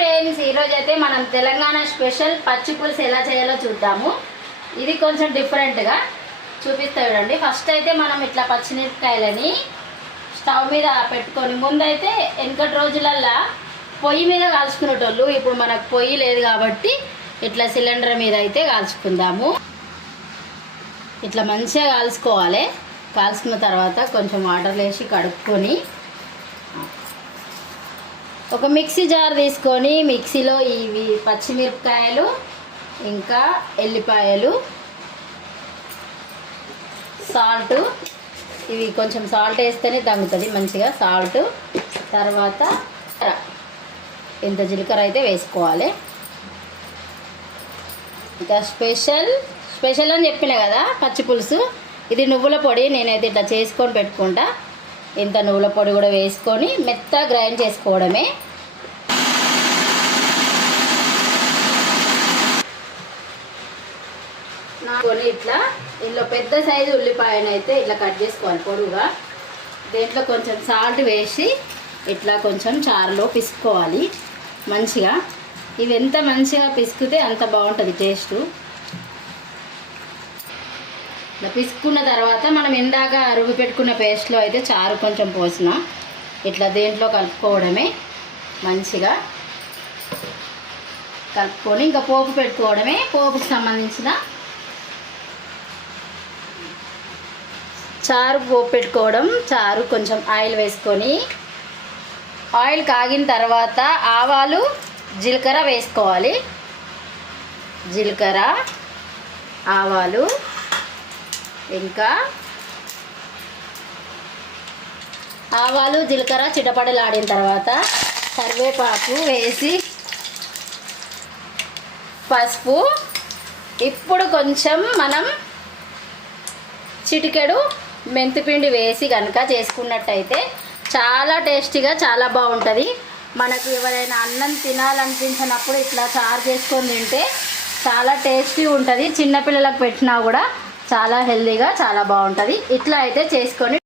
Friends, ఈరోజు అయితే మనం తెలంగాణ స్పెషల్ పచ్చి పులుసు ఎలా చేయాలో చూద్దాము. ఇది కొంచెం డిఫరెంట్గా చూపిస్తా చూడండి. ఫస్ట్ అయితే మనం ఇట్లా పచ్చిమిరపకాయలని స్టవ్ మీద పెట్టుకొని, ముందైతే వెనకటి రోజులల్లో పొయ్యి మీద కాల్చుకునేటోళ్ళు. ఇప్పుడు మనకు పొయ్యి లేదు కాబట్టి ఇట్లా సిలిండర్ మీద అయితే కాల్చుకుందాము. ఇట్లా మంచిగా కాల్చుకోవాలి. కాల్చుకున్న తర్వాత కొంచెం వాటర్ వేసి కడుక్కొని ఒక మిక్సీ జార్ తీసుకొని మిక్సీలో ఇవి పచ్చిమిరపకాయలు ఇంకా ఎల్లిపాయలు, సాల్ట్, ఇవి కొంచెం సాల్ట్ వేస్తేనే తగ్గుతుంది మంచిగా సాల్ట్. తర్వాత ఇంత జీలకర్ర అయితే వేసుకోవాలి. ఇంకా స్పెషల్ అని చెప్పిన కదా పచ్చి పులుసు, ఇది నువ్వుల పొడి. నేనైతే ఇట్లా చేసుకొని పెట్టుకుంటా. ఇంత నువ్వుల పొడి కూడా వేసుకొని మెత్తగా గ్రైండ్ చేసుకోవడమే. నాకొని ఇట్లా ఇందులో పెద్ద సైజు ఉల్లిపాయనైతే ఇట్లా కట్ చేసుకోవాలి పొడుగా. దీంట్లో కొంచెం సాల్ట్ వేసి ఇట్లా కొంచెం చారులో పిసుకోవాలి మంచిగా. ఇవి ఎంత మంచిగా పిసికితే అంత బాగుంటుంది టేస్టు. ఇట్లా పిసుకున్న తర్వాత మనం ఇందాక రుబ్బి పెట్టుకున్న పేస్ట్లో అయితే చారు కొంచెం పోసిన ఇట్లా దేంట్లో కలుపుకోవడమే. మంచిగా కలుపుకొని ఇంకా పోపు పెట్టుకోవడమే. పోపుకి సంబంధించిన చారు పోపు పెట్టుకోవడం. చారు కొంచెం ఆయిల్ వేసుకొని, ఆయిల్ కాగిన తర్వాత ఆవాలు జీలకర్ర వేసుకోవాలి. జీలకర్ర, ఆవాలు, ఇంకా ఆవాలు జీలకర్ర చిటపటలాడిన తర్వాత కరివేపాకు వేసి, పసుపు. ఇప్పుడు కొంచెం మనం చిటికెడు మెంతిపిండి వేసి కనుక చేసుకున్నట్టయితే చాలా టేస్టీగా చాలా బాగుంటుంది. మనకు ఎవరైనా అన్నం తినాలనిపించినప్పుడు ఇట్లా చారు చేసుకొని తింటే చాలా టేస్టీ ఉంటుంది. చిన్నపిల్లలకు పెట్టినా కూడా చాలా హెల్తీగా చాలా బాగుంటుంది. ఇట్లా అయితే చేసుకొని